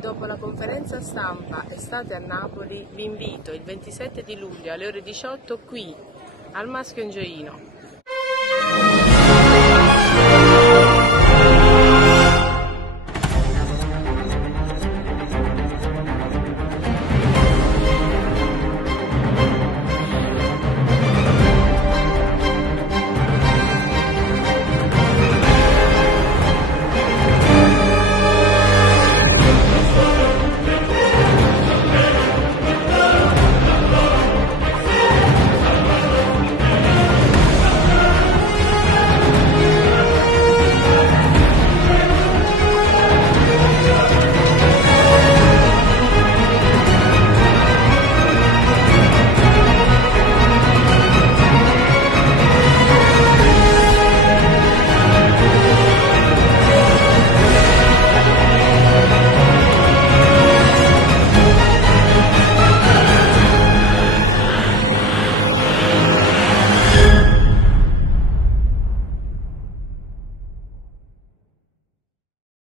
Dopo la conferenza stampa Estate a Napoli, vi invito il 27 di luglio alle ore 18 qui, al Maschio Angioino.